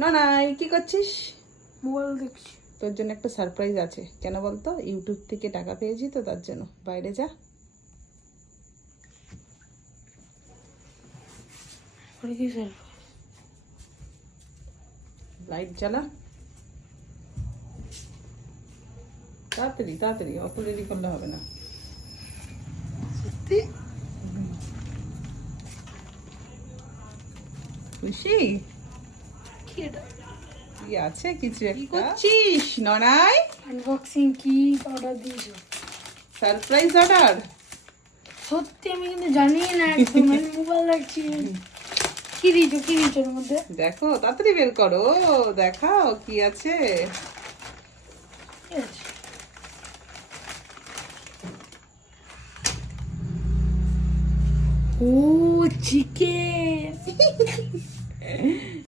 না না, কি করছিস? মোবাইল দেখছি। তোর জন্য একটা সারপ্রাইজ আছে। কেন বলতো? ইউটিউব থেকে টাকা পেয়েছি তো, তার জন্য। বাইরে যা। কি স্যার? লাইট জ্বালা তাড়াতাড়ি তাড়াতাড়ি, অত দেরি করলে হবে না। সত্যি? খুশি? কি এটা? কি আছে কিছু একটা? কি করছিস ননাই? আনবক্সিং কি অর্ডার দিয়েছো? Surprise order? সত্যি আমি কিন্তু জানি না, একদম আমি মোবাইল দেখছি। কি দিয়েছো এর মধ্যে? দেখো, তাড়াতাড়ি বের করো, দেখাও কি আছে। কি আছে? ও চিকেন।